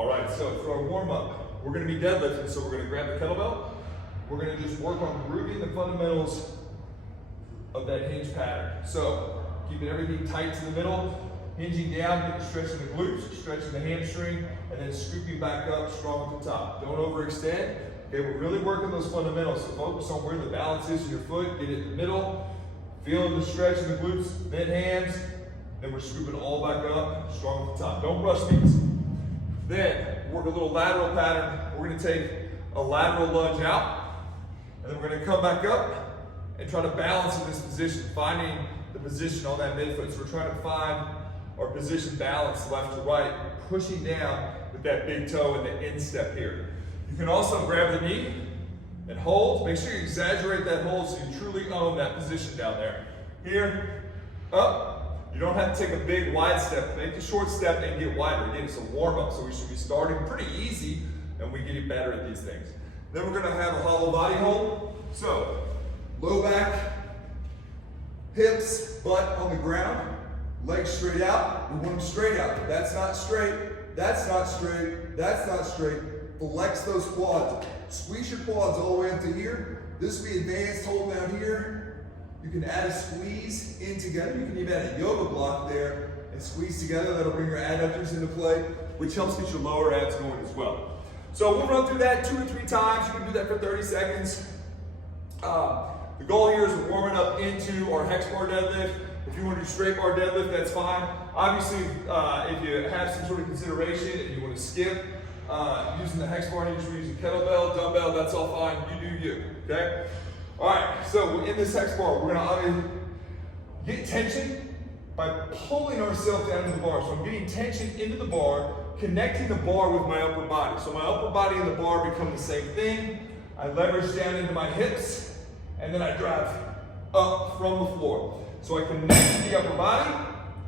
All right, so for our warm up, we're gonna be deadlifting, so we're gonna grab the kettlebell. We're gonna just work on grooving the fundamentals of that hinge pattern. So keeping everything tight to the middle, hinging down, stretching the glutes, stretching the hamstring, and then scooping back up strong at the top. Don't overextend. Okay, we're really working those fundamentals, so focus on where the balance is in your foot, get it in the middle, feeling the stretch in the glutes, then hands, then we're scooping all back up, strong at the top. Don't rush these. Then, work a little lateral pattern. We're gonna take a lateral lunge out, and then we're gonna come back up and try to balance in this position, finding the position on that midfoot. So we're trying to find our position balance left to right, pushing down with that big toe in the instep here. You can also grab the knee and hold. Make sure you exaggerate that hold so you truly own that position down there. Here, up. You don't have to take a big wide step. Make the short step and get wider. Again, it's a warm up, so we should be starting pretty easy and we get better at these things. Then we're gonna have a hollow body hold. So, low back, hips, butt on the ground, legs straight out. We want them straight out. That's not straight, that's not straight, that's not straight. Flex those quads. Squeeze your quads all the way up to here. This will be advanced hold down here. You can add a squeeze in together. You can even add a yoga block there and squeeze together. That'll bring your adductors into play, which helps get your lower abs going as well. So we'll run through that 2 or 3 times. You can do that for 30 seconds. The goal here is we're warming up into our hex bar deadlift. If you want to do straight bar deadlift, that's fine. Obviously, if you have some sort of consideration and you want to skip using the hex bar, you just using kettlebell, dumbbell, that's all fine. You do you, okay? All right, so in this hex bar, we're gonna get tension by pulling ourselves down into the bar. So I'm getting tension into the bar, connecting the bar with my upper body. So my upper body and the bar become the same thing. I leverage down into my hips, and then I drive up from the floor. So I connect the upper body,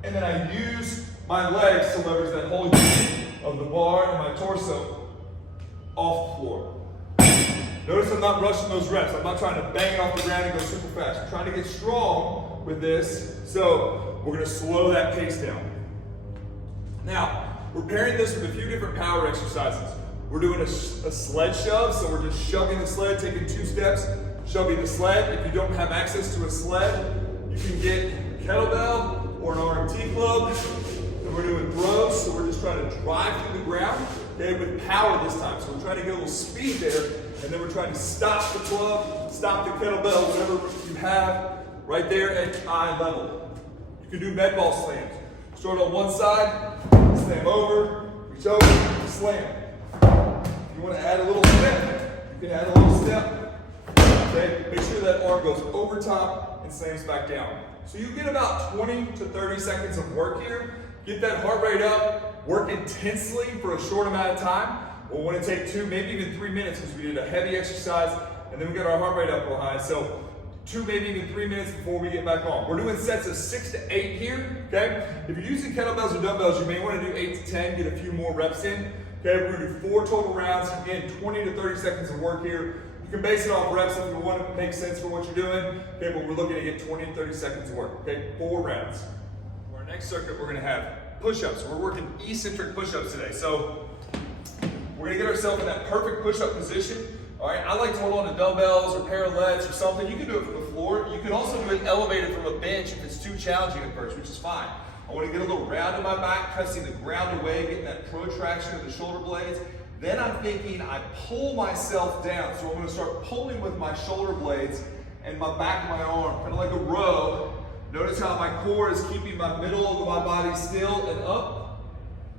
and then I use my legs to leverage that whole unit of the bar and my torso off the floor. Notice I'm not rushing those reps. I'm not trying to bang it off the ground and go super fast. I'm trying to get strong with this, so we're gonna slow that pace down. Now, we're pairing this with a few different power exercises. We're doing a sled shove, so we're just shoving the sled, taking 2 steps, shoving the sled. If you don't have access to a sled, you can get a kettlebell or an RMT club. And we're doing throws, so we're just trying to drive through the ground, okay, with power this time. So we're trying to get a little speed there, and then we're trying to stop the club, stop the kettlebell, whatever you have right there at eye level. You can do med ball slams. Start on one side, slam over, reach over, slam. If you want to add a little step, you can add a little step. Okay, make sure that arm goes over top and slams back down. So you get about 20 to 30 seconds of work here. Get that heart rate up, work intensely for a short amount of time. We'll want to take 2, maybe even 3 minutes because we did a heavy exercise and then we got our heart rate up real high. So 2, maybe even 3 minutes before we get back on. We're doing sets of 6 to 8 here, okay? If you're using kettlebells or dumbbells, you may want to do 8 to 10, get a few more reps in. Okay, we're gonna do 4 total rounds. Again, 20 to 30 seconds of work here. You can base it off reps if you want it to make sense for what you're doing. Okay, but we're looking to get 20 to 30 seconds of work, okay? 4 rounds. For our next circuit, we're gonna have push-ups. We're working eccentric push-ups today. So we're gonna get ourselves in that perfect push-up position. All right, I like to hold on to dumbbells or parallettes or something. You can do it from the floor. You can also do it elevated from a bench if it's too challenging at first, which is fine. I want to get a little round in my back, pressing the ground away, getting that protraction of the shoulder blades. Then I'm thinking I pull myself down. So I'm going to start pulling with my shoulder blades and my back of my arm, kind of like a row. Notice how my core is keeping my middle of my body still and up.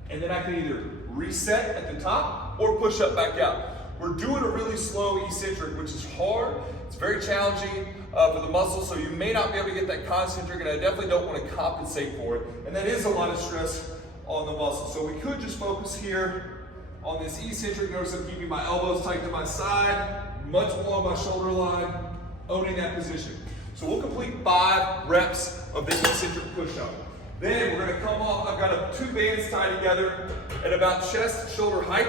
And then I can either reset at the top or push up back out. We're doing a really slow eccentric, which is hard. It's very challenging for the muscles, so you may not be able to get that concentric, and I definitely don't want to compensate for it. And that is a lot of stress on the muscle. So we could just focus here on this eccentric. Notice I'm keeping my elbows tight to my side, much below my shoulder line, owning that position. So we'll complete 5 reps of this eccentric push-up. Then we're going to come off. I've got 2 bands tied together at about chest-shoulder height.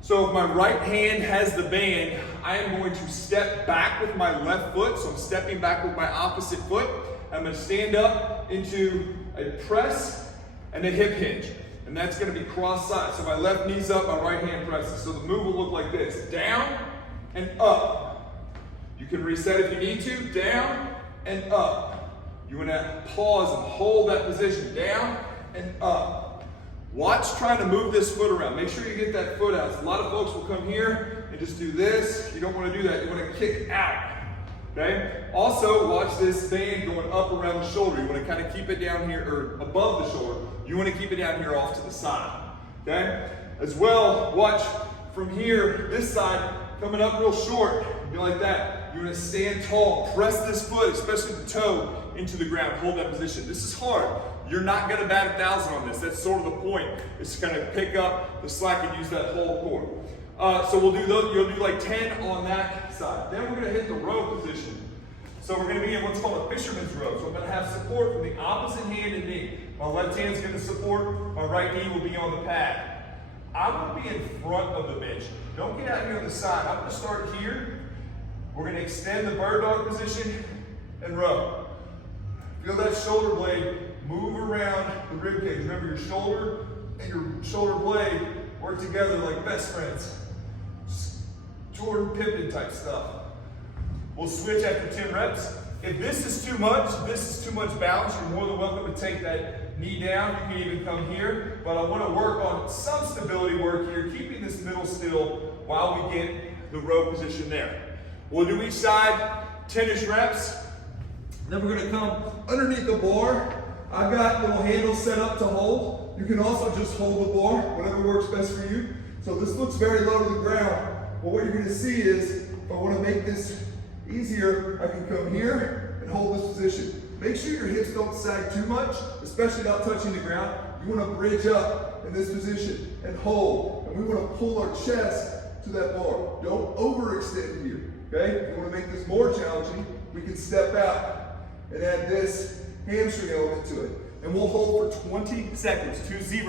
So if my right hand has the band, I am going to step back with my left foot. So I'm stepping back with my opposite foot. I'm going to stand up into a press and a hip hinge. and that's gonna be cross side. So my left knee's up, my right hand presses. So the move will look like this, down and up. You can reset if you need to, down and up. You wanna pause and hold that position, down and up. Watch trying to move this foot around. Make sure you get that foot out. A lot of folks will come here and just do this. You don't wanna do that. You wanna kick out. Okay? Also, watch this band going up around the shoulder. You want to kind of keep it down here, or above the shoulder. You want to keep it down here off to the side. Okay? As well, watch from here, this side, coming up real short. Be like that. You want to stand tall. Press this foot, especially the toe, into the ground. Hold that position. This is hard. You're not going to bat 1,000 on this. That's sort of the point. It's going to pick up the slack and use that whole core. So we'll do those, you'll do like 10 on that side. Then we're gonna hit the row position. So we're gonna be in what's called a fisherman's row. So I'm gonna have support from the opposite hand and knee. My left hand's gonna support, my right knee will be on the pad. I'm gonna be in front of the bench. Don't get out here on the side. I'm gonna start here. We're gonna extend the bird dog position and row. Feel that shoulder blade move around the rib cage. Remember, your shoulder and your shoulder blade work together like best friends. Jordan Pippen type stuff. We'll switch after 10 reps. If this is too much, balance, you're more than welcome to take that knee down. You can even come here, but I want to work on some stability work here, keeping this middle still while we get the row position there. We'll do each side, 10-ish reps. Then we're going to come underneath the bar. I've got little handles set up to hold. You can also just hold the bar, whatever works best for you. So this looks very low to the ground. But what you're going to see is, if I want to make this easier, I can come here and hold this position. Make sure your hips don't sag too much, especially not touching the ground. You want to bridge up in this position and hold. And we want to pull our chest to that bar. Don't overextend here, okay? If you want to make this more challenging, we can step out and add this hamstring element to it. And we'll hold for 20 seconds, 20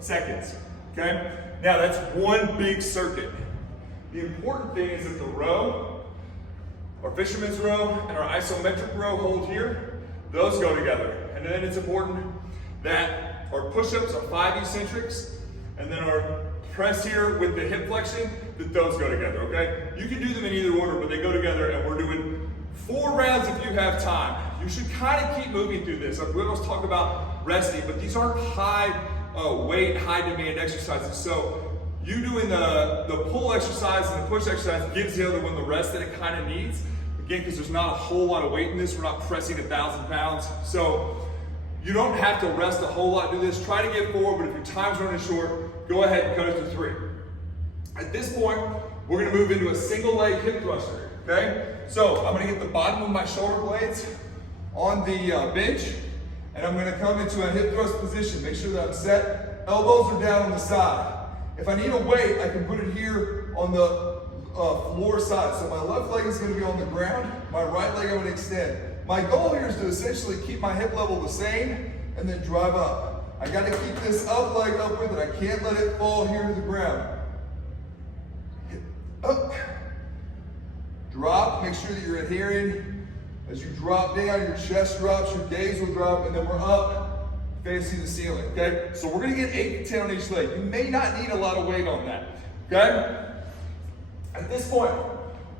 seconds, okay? Now that's one big circuit. The important thing is that the row, our fisherman's row and our isometric row hold here, those go together. And then it's important that our push-ups are 5 eccentrics, and then our press here with the hip flexion, that those go together, okay? You can do them in either order, but they go together, and we're doing 4 rounds if you have time. You should kind of keep moving through this. We always talk about resting, but these aren't high weight, high demand exercises. So you doing the pull exercise and the push exercise gives the other one the rest that it kind of needs. Again, because there's not a whole lot of weight in this. We're not pressing 1,000 pounds. So you don't have to rest a whole lot to do this. Try to get 4, but if your time's running short, go ahead and cut it to 3. At this point, we're gonna move into a single leg hip thruster, okay? So I'm gonna get the bottom of my shoulder blades on the bench, and I'm gonna come into a hip thrust position. Make sure that I'm set. Elbows are down on the side. If I need a weight, I can put it here on the floor side. So my left leg is gonna be on the ground, my right leg I'm gonna extend. My goal here is to essentially keep my hip level the same and then drive up. I gotta keep this up leg up with it. I can't let it fall here to the ground. Up, drop, make sure that you're adhering. As you drop down, your chest drops, your gaze will drop, and then we're up, facing the ceiling, okay? So we're gonna get 8 to 10 on each leg. You may not need a lot of weight on that, okay? At this point,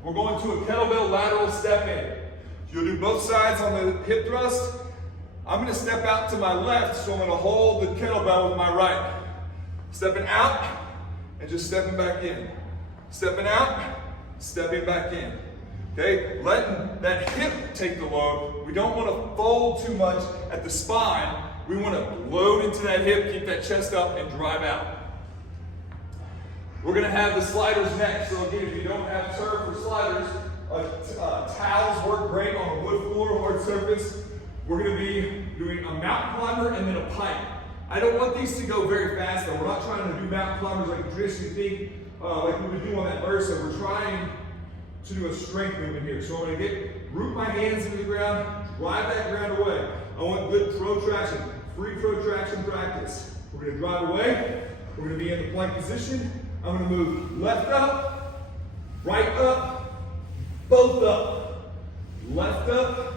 we're going to a kettlebell lateral step in. You'll do both sides on the hip thrust. I'm gonna step out to my left, so I'm gonna hold the kettlebell with my right. Stepping out, and just stepping back in. Stepping out, stepping back in. Okay, letting that hip take the load. We don't want to fold too much at the spine. We want to load into that hip, keep that chest up, and drive out. We're going to have the sliders next. So again, if you don't have turf or sliders, towels work great on a wood floor, hard surface. We're going to be doing a mountain climber and then a pike. I don't want these to go very fast though. We're not trying to do mountain climbers like you traditionally think, like we would do on that Versa. We're trying to do a strength movement here. So I'm going to root my hands into the ground, drive that ground away. I want good protraction, free protraction practice. We're going to drive away. We're going to be in the plank position. I'm going to move left up, right up, both up. Left up,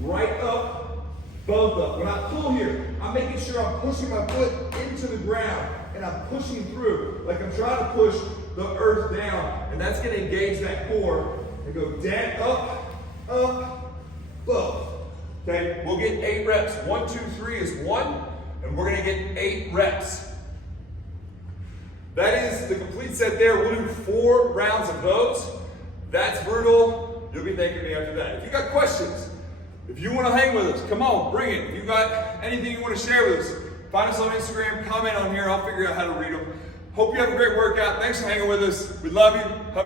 right up, both up. When I pull here, I'm making sure I'm pushing my foot into the ground and I'm pushing through, like I'm trying to push the earth down, and that's gonna engage that core and go down, up, both. Okay, we'll get 8 reps. 1, 2, 3 is 1, and we're gonna get 8 reps. That is the complete set there. We'll do 4 rounds of those. That's brutal. You'll be thanking me after that. If you got questions, if you want to hang with us, come on, bring it. If you got anything you want to share with us, find us on Instagram, comment on here. I'll figure out how to read them. Hope you have a great workout. Thanks for hanging with us. We love you.